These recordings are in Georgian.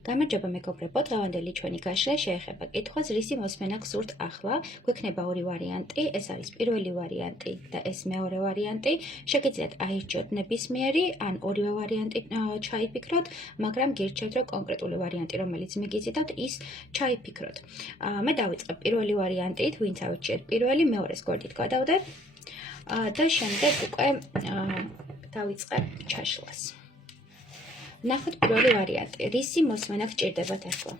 გამარჯობა მეგობრებო, დღევანდელი ჩვენი გაშლა შეეხება კითხვას, რისი მოსმენა გსურთ ახლა. გვექნება ორი ვარიანტი, ეს არის პირველი ვარიანტი და ეს მეორე ვარიანტი. შეგიძლიათ აირჩიოთ ნებისმიერი, ან ორივე ვარიანტი ჩაიფიქროთ, მაგრამ გირჩევთ, რომ კონკრეტული ვარიანტი, რომელიც მიგიზიდავთ, ის ჩაიფიქროთ. მე დავიწყებ პირველი ვარიანტით, ვინც ავირჩიეთ პირველი, მეორეს გვერდით გადავდებ და შემდეგ უკვე დავიწყებ ჩაშლას. ნახოთ პირველი ვარიანტი, რისი მოსმენა გჭირდებათ ახლა.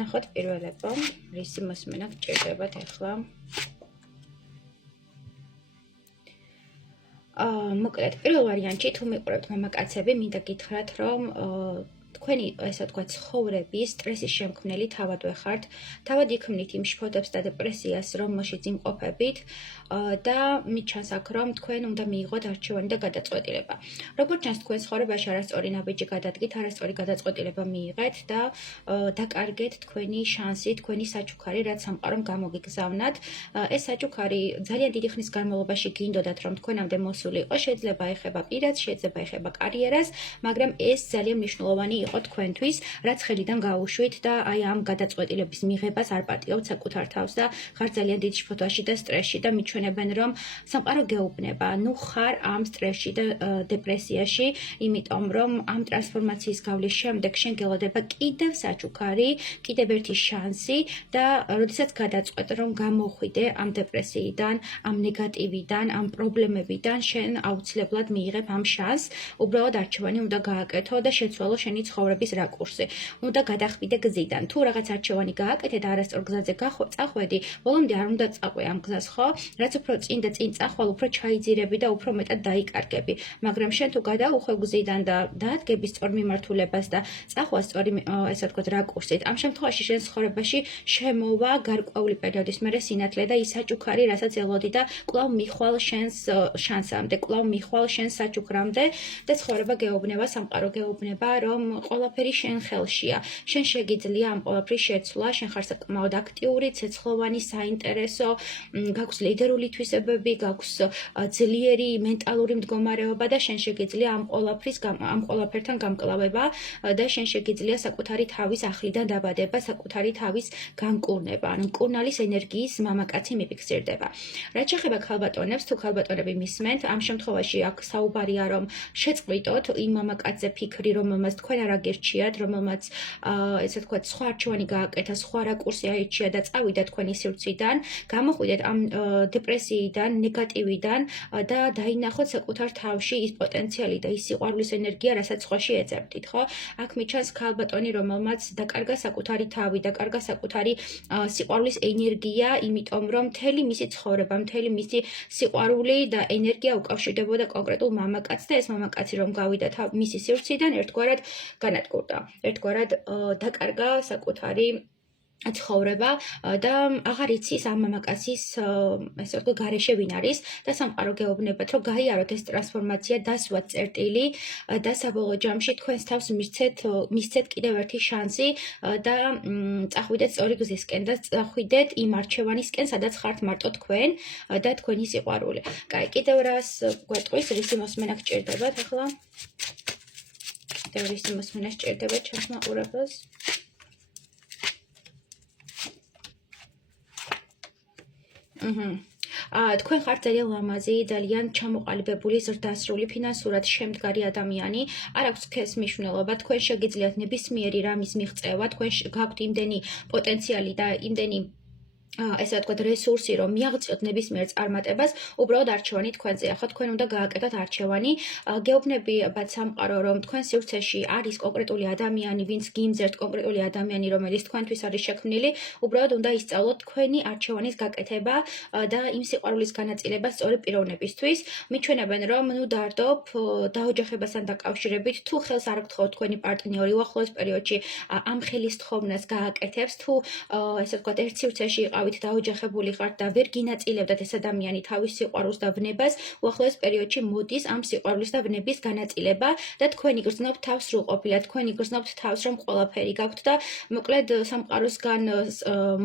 ნახოთ პირველებო, რისი მოსმენა გჭირდებათ ახლა. მოკლედ, პირველ ვარიანტში თუ მიყურებთ მამაკაცები, მინდა გითხრათ, რომ თქვენი ესე ვთქვათ ცხოვრების სტრესის შემქმნელი თავად ვეხართ, თავად იქმნით იმ შფოთებს და დეპრესიას, რომელშიც იმყოფებით და მით ჩანს აქ, რომ თქვენ უნდა მიიღოთ არჩევანი და გადაწყვეტილება. როგორც ჩანს, თქვენ ცხოვრებაში არასწორი ნაბიჯი გადადგით, არასწორი გადაწყვეტილება მიიღეთ და დაკარგეთ თქვენი შანსი, თქვენი საჩუქარი, რაც სამყარომ გამოგიგზავნათ. ეს საჩუქარი ძალიან დიდი ხნის განმავლობაში გინდოდათ, რომ თქვენამდე მოსული იყო, შეიძლება ეხება პირადს, შეიძლება ეხება კარიერას, მაგრამ ეს ძალიან მნიშვნელოვანი იყო თქვენთვის, რაც ხელიდან გაუშვით და აი ამ გადაწყვეტილების მიღებას არ პატიობთ საკუთარ თავს და ხარ ძალიან დიდ შფოთვაში და სტრესში და მიჩვენებენ, რომ სამყარო გეუბნება, ნუ ხარ ამ სტრესში და დეპრესიაში, იმიტომ რომ ამ ტრანსფორმაციის გავლის შემდეგ შენ გელოდება კიდევ საჩუქარი, კიდევ ერთი შანსი და როდესაც გადაწყვეტ, რომ გამოხვიდე ამ დეპრესიიდან, ამ ნეგატივიდან, ამ პრობლემებიდან, შენ აუცილებლად მიიღებ ამ შანსს, უბრალოდ არჩევანი უნდა გააკეთო და შეცვალო შენი ცხოვრების რაკურსი. უნდა გადახვიდე გზიდან. თუ რაღაც არჩევანი გააკეთე და არასწორ გზაზე წახვედი, ბოლომდე არ უნდა წაყვე ამ გზას, ხო? რაც უფრო წინ და წინ წახვალ, უფრო ჩაიძირები და უფრო მეტად დაიკარგები. მაგრამ შენ თუ გადაუხვევ გზიდან და დაადგები სწორ მიმართულებას და წახვალ სწორი, ესე ვთქვათ, რაკურსით, ამ შემთხვევაში შენ ცხოვრებაში შემოვა გარკვეული პერიოდის მერე სინათლე და ის საჩუქარი, რასაც ელოდი და კვლავ მიხვალ შენს შანსამდე, კვლავ მიხვალ შენს საჩუქრამდე და ცხოვრება გეუბნება, სამყარო გეუბნება, რომ ყველაფერი შენ ხელშია. შენ შეგიძლია ამ ყველაფრის შეცვლა, შენ ხარ საკმაოდ აქტიური, ცეცხლოვანი, საინტერესო, გაქვს ლიდერული თვისებები, გაქვს ძლიერი მენტალური მდგომარეობა და შენ შეგიძლია ამ ყველაფერთან გამკლავება და შენ შეგიძლია საკუთარი თავის ახლიდან დაბადება, საკუთარი თავის განკურნება, ან მკურნალის ენერგიის მამაკაცი მიფიქსირდება. რაც შეეხება ქალბატონებს, თუ ქალბატონები მისმენთ, ამ შემთხვევაში აქ საუბარია, რომ შეწყვიტოთ იმ მამაკაცზე ფიქრი, რომელმაც თქვენ არ აგერჩიათ, რომელმაც ესე ვთქვათ, სხვა არჩევანი გააკეთა, სხვა რაკურსი აირჩია და წავიდა თქვენი სივრციდან, გამოხვიდეთ ამ დეპრესიიდან, ნეგატივიდან და დაინახოთ საკუთარ თავში ის პოტენციალი და ის სიყვარულის ენერგია, რასაც სხვაში ეძებდით, ხო? აქ მიჩანს ქალბატონი, რომელმაც დაკარგა საკუთარი თავი, დაკარგა საკუთარი სიყვარულის ენერგია, იმიტომ რომ მთელი მისი ცხოვრება, მთელი მისი სიყვარული და ენერგია უკავშირდებოდა კონკრეტულ მამაკაცს და ეს მამაკაცი რომ გავიდა მისი სივრციდან, ერთგვარად განადგურდა, ერთგვარად დაკარგა საკუთარი ცხოვრება და აღარ იცის ამ მამაკაცის ესე ვთქვათ გარეშე ვინ არის და სამყარო გეუბნებათ, რომ გაიაროთ ეს ტრანსფორმაცია, დასვათ წერტილი და საბოლოო ჯამში თქვენს თავს მისცეთ კიდევ ერთი შანსი და წახვიდეთ სწორი გზისკენ და წახვიდეთ იმ არჩევანისკენ, სადაც ხართ მარტო თქვენ და თქვენი სიყვარული. კაი, კიდევ რას გვეტყვის, რისი მოსმენა გჭირდებათ ახლა? კიდევ რისი მოსმენა სჭირდებათ ჩემს მაყურებელს? თქვენ ხართ ძალიან ლამაზი, ძალიან ჩამოყალიბებული, ზრდასრული, ფინანსურად შემდგარი ადამიანი, არ აქვს სქესის მნიშვნელობა, თქვენ შეგიძლიათ ნებისმიერი რამის მიღწევა, თქვენ გაქვთ იმდენი პოტენციალი და იმდენი ესე ვთქვათ, რესურსი, რომ მიაღწიოთ ნებისმიერ წარმატებას, უბრალოდ არჩევანი თქვენზეა, ხო? თქვენ უნდა გააკეთოთ არჩევანი. გეუბნებათ სამყარო, რომ თქვენ სივრცეში არის კონკრეტული ადამიანი, ვინც გიმძერთ, კონკრეტული ადამიანი, რომელიც თქვენთვის არის შექმნილი, უბრალოდ უნდა ისწავლოთ თქვენი არჩევანის გაკეთება და იმ სიყვარულის განაწილება სწორი პიროვნებისთვის. მიჩვენებენ, რომ ნუ დარდობ დაოჯახებასთან დაკავშირებით, თუ ხელს არ გთხოვთ თქვენი პარტნიორი უახლოეს პერიოდში ამ ხელის თხოვნას გააკეთებს, თუ ესე ვთქვათ, ერთ სივრცეში იყავით იყავით დაოჯახებული ხართ და ვერ გინაწილებდათ ეს ადამიანი თავის სიყვარულს და ვნებას, უახლოეს პერიოდში მოდის ამ სიყვარულის და ვნების განაწილება და თქვენი გრძნობთ თავს სრულყოფილად, თქვენი გრძნობთ თავს, რომ ყველაფერი გაქვთ და მოკლედ სამყაროსგან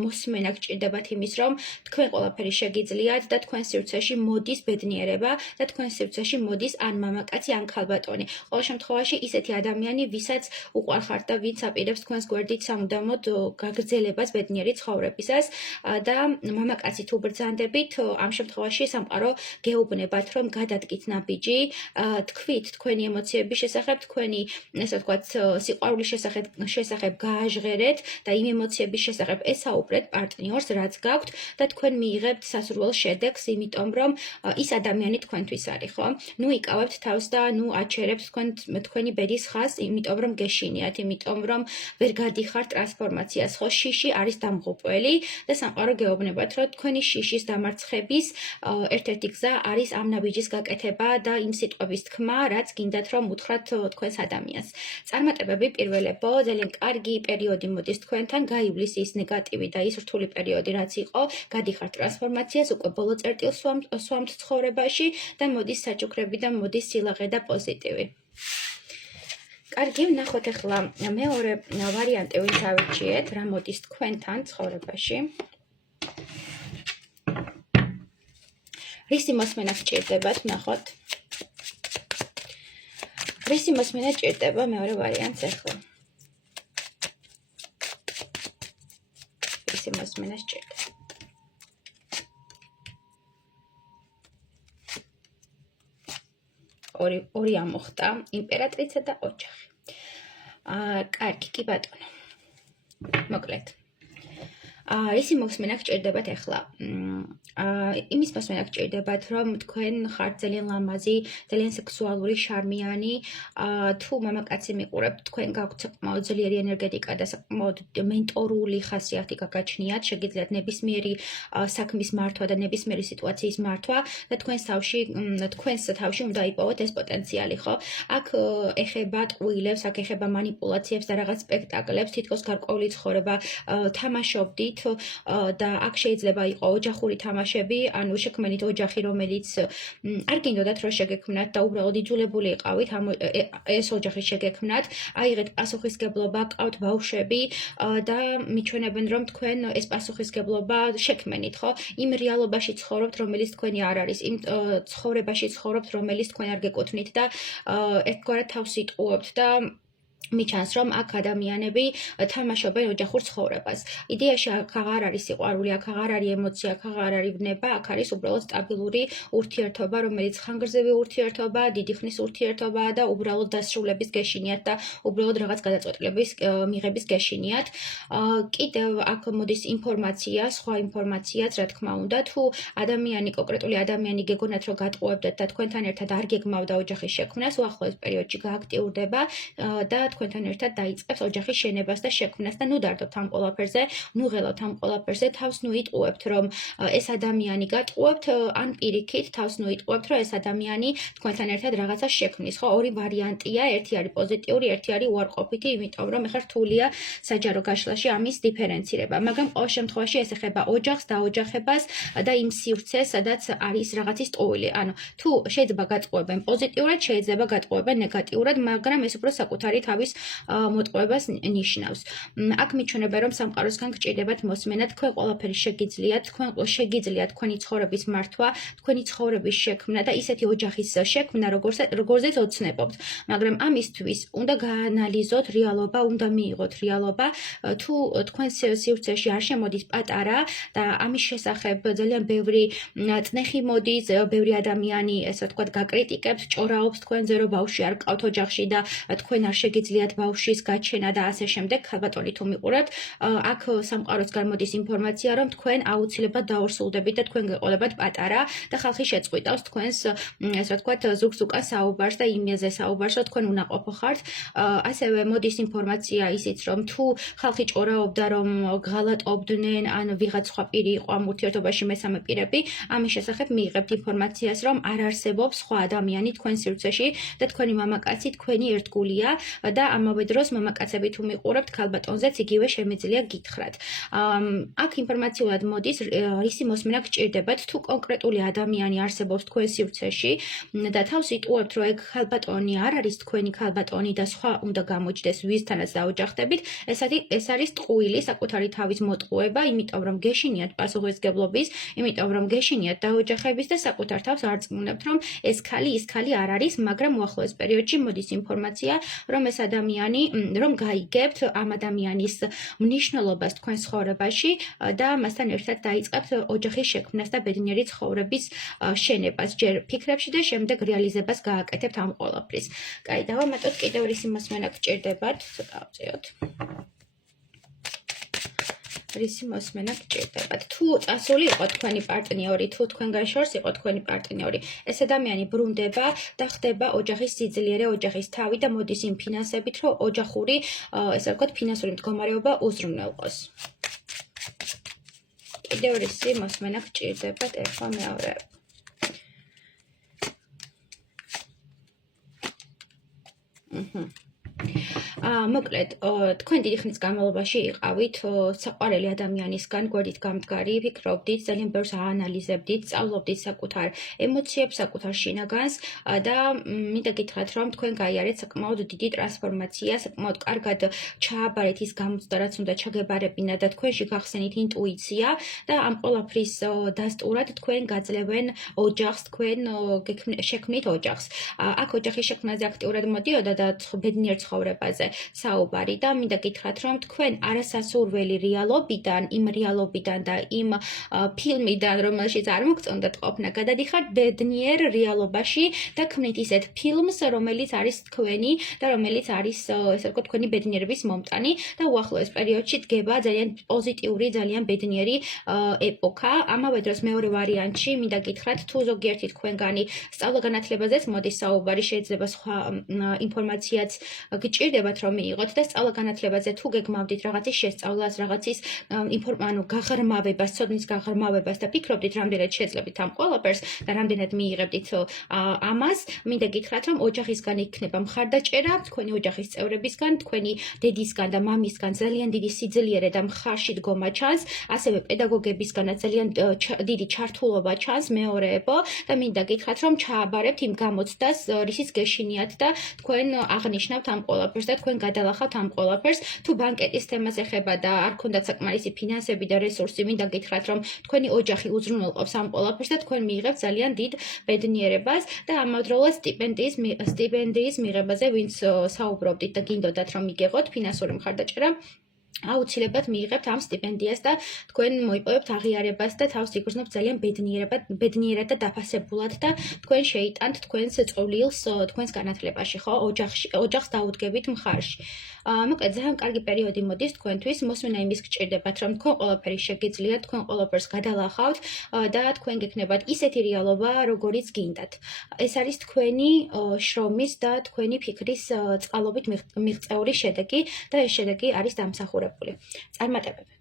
მოსმენა გჭირდებათ იმის, რომ თქვენ ყველაფერი შეგიძლიათ და თქვენ სივრცეში მოდის ბედნიერება და თქვენ სივრცეში მოდის ან მამაკაცი, ან ქალბატონი. ყოველ შემთხვევაში ისეთი ადამიანი, ვისაც უყვარხართ და ვინც აპირებს თქვენს გვერდით სამუდამოდ გაგრძელებას ბედნიერი ცხოვრებისას და მამაკაცით უბრძანდებით, ამ შემთხვევაში სამყარო გეუბნებათ, რომ გადადგით ნაბიჯი, თქვით თქვენი ემოციების შესახებ, თქვენი ესე ვთქვათ, სიყვარულის შესახებ გააჟღერეთ და იმ ემოციების შესახებ ესაუბრეთ პარტნიორს, რაც გაქვთ და თქვენ მიიღებთ სასურველ შედეგს, იმიტომ რომ ის ადამიანი თქვენთვის არის, ხო? ნუ იკავებთ თავს და ნუ აჩერებთ თქვენი ბედის ხაზს, იმიტომ რომ გეშინიათ, იმიტომ რომ ვერ გადიხართ ტრანსფორმაციას, ხო? შიში არის დამღუპველი და სამყარო გეუბნებათ, რომ თქვენი შიშის დამარცხების ერთ-ერთი გზა არის ამ ნაბიჯის გაკეთება და იმ სიტყვების თქმა, რაც გინდათ რომ უთხრათ თქვენს ადამიანს. წარმატებები პირველებო, ძალიან კარგი პერიოდი მოდის თქვენთან, გაივლის ის ნეგატივი და ის რთული პერიოდი, რაც იყო, გადიხართ ტრანსფორმაციას, უკვე ბოლო წერტილს სვამთ ცხოვრებაში და მოდის საჩუქრები და მოდის სილაღე და პოზიტივი. კარგი, ვნახოთ ახლა მეორე ვარიანტი, ვინც ავირჩიეთ, რა მოდის თქვენთან ცხოვრებაში. რისი მოსმენა გჭირდებათ, ვნახოთ. რისი მოსმენა ჭირდება მეორე ვარიანტს ახლა. რისი მოსმენა სჭირდება. ორი ამოხტა, იმპერატრიცა და ოჯახი. კარგი, კი ბატონო. მოკლედ. რისი მოსმენა გჭირდებათ ახლა? იმის მოსმენა გჭირდებათ, რომ თქვენ ხართ ძალიან ლამაზი, ძალიან სექსუალური, შარმიანი, თუ მამაკაცი მიყურებთ, თქვენ გაქვთ საკმაოდ ძლიერი ენერგეტიკა და საკმაოდ მენტორული ხასიათი გაგაჩნიათ, შეგიძლიათ ნებისმიერი საქმის მართვა და ნებისმიერი სიტუაციის მართვა და თქვენს თავში უნდა იპოვოთ ეს პოტენციალი, ხო? აქ ეხება ტყუილებს, აქ ეხება манипуляციებს და რაღაც სპექტაკლებს, თითქოს გარკვეული ცხოვრება თამაშობდით და აქ შეიძლება იყო ოჯახური თამაშები, ანუ შექმნით ოჯახი, რომელიც არ გინდოდათ რომ შეგექმნათ და უბრალოდ იძულებული იყავით ეს ოჯახი შეგექმნათ, აიღეთ პასუხისგებლობა, ყავთ ბავშვები და მიჩვენებენ რომ თქვენ ეს პასუხისგებლობა შექმნით, ხო? იმ რეალობაში ცხოვრობთ, რომელიც თქვენი არ არის, იმ ცხოვრებაში ცხოვრობთ, რომელიც თქვენ არ გეკუთვნით და ერთგვარად თავს იტყუებთ და მიჩანს რომ აქ ადამიანები თამაშობენ ოჯახურ ცხოვრებას. იდეაში აქ აღარ არის სიყვარული, აქ აღარ არის ემოცია, აქ აღარ არის ვნება, აქ არის უბრალოდ სტაბილური ურთიერთობა, რომელიც ხანგრძლივი ურთიერთობა, დიდი ხნის ურთიერთობაა და უბრალოდ დასრულების გეშინიათ და უბრალოდ რაღაც გადაწყვეტილების მიღების გეშინიათ. კიდევ აქ მოდის ინფორმაცია, სხვა ინფორმაციაც, რა თქმა უნდა, თუ კონკრეტული ადამიანი გეგონათ რომ გატყუებდეთ და თქვენთან ერთად არ გეგმავდა ოჯახის შექმნას, უახლოეს პერიოდში გააქტიურდება და თქვენთან ერთად დაიწყებს ოჯახის შენებას და შექმნას და ნუ დარდობთ ამ ყველაფერზე, ნუ ღელავთ ამ ყველაფერზე, თავს ნუ იტყუებთ, რომ ეს ადამიანი გატყუებთ, ან პირიქით თავს ნუ იტყუებთ, რომ ეს ადამიანი თქვენთან ერთად რაღაცას შექმნის, ხო? ორი ვარიანტია, ერთი არის პოზიტიური, ერთი არის უარყოფითი, იმიტომ რომ ეხლა რთულია საჯარო გაშლაში ამის დიფერენცირება, მაგრამ ყოველ შემთხვევაში ეს ეხება ოჯახს, დაოჯახებას და იმ სივრცეს, სადაც არის რაღაცის ტყუილი. ანუ თუ შეიძლება გატყუებენ პოზიტიურად, შეიძლება გატყუებენ ნეგატიურად, მაგრამ ეს უფრო საკუთარი თავის მოტყუებას ნიშნავს. აქ მიჩვენებენ რომ სამყაროსგან გჭირდებათ მოსმენა, თქვენ ყველაფერი შეგიძლიათ, შეგიძლიათ თქვენი ცხოვრების მართვა, თქვენი ცხოვრების შექმნა და ისეთი ოჯახის შექმნა, როგორზეც ოცნებობთ. მაგრამ ამისთვის უნდა გაანალიზოთ რეალობა, უნდა მიიღოთ რეალობა, თუ თქვენ სივრცეში არ შემოდის პატარა და ამის შესახებ ძალიან ბევრი წნეხი მოდის, ბევრი ადამიანი, ესე ვთქვათ, გაკრიტიკებს, ჭორაობს თქვენზე, რომ ბავშვი არ გყავთ ოჯახში და თქვენ არ შეგიძლიათ ბავშვის გაჩენა და ასე შემდეგ, ქალბატონი თუ მიყურებთ, აქ სამყაროსგან მოდის ინფორმაცია, რომ თქვენ აუცილებლად დაორსულდებით და თქვენ გეყოლებათ პატარა და ხალხი შეწყვიტავს თქვენს, ესე ვთქვათ, ზურგს უკან საუბარს და იმაზე საუბარს, რომ თქვენ უნაყოფო ხართ. ასევე მოდის ინფორმაცია ისიც, რომ თუ ხალხი ჭორაობდა, რომ ღალატობდნენ, ან ვიღაც სხვა პირი იყო ამ ურთიერთობაში მესამე პირები, ამის შესახებ მიიღებთ ინფორმაციას, რომ არ არსებობს სხვა ადამიანი თქვენ სივრცეში და თქვენი მამაკაცი თქვენი ერთგულია და ამავე დროს მამაკაცები თუ მიყურებთ ქალბატონზეც იგივე შემიძლია გითხრათ. აქ ინფორმაციულად მოდის რისი მოსმენა გჭირდებათ თუ კონკრეტული ადამიანი არსებობს თქვენ სივრცეში და თავს იტყუებთ რომ ეგ ქალბატონი არ არის თქვენი ქალბატონი და სხვა უნდა გამოჩნდეს ვისთანაც დაოჯახდებით, ეს არის ტყუილი საკუთარი თავის მოტყუება, იმიტომ რომ გეშინიათ პასუხისმგებლობის, იმიტომ რომ გეშინიათ დაოჯახების და საკუთარ თავს არ წმუნებთ რომ ეს ქალი ის ქალი არ არის, მაგრამ უახლოეს პერიოდში მოდის ინფორმაცია რომ ეს ადამიანი რომ გაიგებთ ამ ადამიანის მნიშვნელობას თქვენ ცხოვრებაში და მასთან ერთად დაიწყებთ ოჯახის შექმნას და ბედნიერი ცხოვრების შენებას ჯერ ფიქრებში და შემდეგ რეალიზებას გააკეთებთ ამ ყველაფრის. კაი, დავამატოთ კიდევ რისი მოსმენა გჭირდებათ, გავწიოთ. რისი მოსმენა გჭირდებათ. თუ წასული იყო თქვენი პარტნიორი, თუ თქვენგან შორს იყო თქვენი პარტნიორი, ეს ადამიანი ბრუნდება და ხდება ოჯახის სიძლიერე, ოჯახის თავი და მოდის იმ ფინანსებით, რომ ოჯახური, ესე ვთქვათ, ფინანსური მდგომარეობა უზრუნველყოს. კიდევ რისი მოსმენა გჭირდებათ, ერთხელ მეორე. მოკლედ, თქვენ დიდი ხნის განმავლობაში იყავით საყვარელი ადამიანისგან, გვერდით გამდგარი, ფიქრობდით, ძალიან ბევრს აანალიზებდით, სწავლობდით საკუთარ ემოციებს, საკუთარ შინაგანს და მინდა გითხრათ, რომ თქვენ გაიარეთ საკმაოდ დიდი ტრანსფორმაცია, საკმაოდ კარგად ჩააბარეთ ის გამოცდა, რაც უნდა ჩაგებარებინა და თქვენში გახსენით ინტუიცია და ამ ყველაფრის დასტურად თქვენ გაძლევენ ოჯახს, თქვენ შექმნით ოჯახს. აქ ოჯახის შექმნაზე აქტიურად მოდიოდა და ბედნიერ ცხოვრებაზე საუბარი და მინდა გითხრათ, რომ თქვენ არასასურველი რეალობიდან, იმ რეალობიდან და იმ ფილმიდან, რომელშიც არ მოგწონდათ ყოფნა, გადადიხართ ბედნიერ რეალობაში და ქმნით ისეთ ფილმს, რომელიც არის თქვენი და რომელიც არის, ესე ვთქვათ, თქვენი ბედნიერების მომტანი და უახლოეს პერიოდში დგება ძალიან პოზიტიური, ძალიან ბედნიერი ეპოქა. ამავე დროს მეორე ვარიანტში მინდა გითხრათ, თუ ზოგიერთი თქვენგანი სწავლა-განათლებაზეც მოდის საუბარი, შეიძლება სხვა ინფორმაციაც გჭირდებათ რომ მიიღოთ და სწავლა-განათლებაზე თუ გეგმავდით რაღაცის შესწავლას, რაღაცის გაღრმავებას, ცოდნის გაღრმავებას და ფიქრობდით, რამდენად შეძლებთ ამ ყველაფერს და რამდენად მიიღებდით ამას, მინდა გითხრათ, რომ ოჯახისგან იქნება მხარდაჭერა, თქვენი ოჯახის წევრებისგან, თქვენი დედისგან და მამისგან ძალიან დიდი სიძლიერე და მხარში დგომა ჩანს, ასევე პედაგოგებისგანაც ძალიან დიდი ჩართულობა ჩანს, მეორეებო და მინდა გითხრათ, რომ ჩააბარებთ იმ გამოცდას, რისიც გეშინიათ და თქვენ აღნიშნავთ ამ ყველაფერს და თქვენ გადალახავთ ამ ყველაფერს. თუ ბანკეტის თემას ეხება და არ გქონდათ საკმარისი ფინანსები და რესურსი, მინდა გითხრათ, რომ თქვენი ოჯახი უზრუნველყოფს ამ ყველაფერს და თქვენ მიიღებთ ძალიან დიდ ბედნიერებას და ამავდროულად სტიპენდიის მიღებაზე, ვინც საუბრობდით და გინდოდათ რომ მიგეღოთ ფინანსური მხარდაჭერა, აუცილებლად მიიღებთ ამ სტიპენდიას და თქვენ მოიპოვებთ აღიარებას და თავს იგრძნობთ ძალიან ბედნიერად და დაფასებულად და თქვენ შეიტანთ თქვენს წვლილს თქვენს განათლებაში, ხო, ოჯახს დაუდგებით მხარში. მოკლედ, ძალიან კარგი პერიოდი მოდის თქვენთვის, მოსმენა იმის გჭირდებათ, რომ თქვენ ყველაფერი შეგიძლიათ, თქვენ ყველაფერს გადალახავთ და თქვენ გექნებათ ისეთი რეალობა, როგორიც გინდათ. ეს არის თქვენი შრომის და თქვენი ფიქრის წყალობით მიღწეული შედეგი და ეს შედეგი არის დამსახურებული. წარმატებები.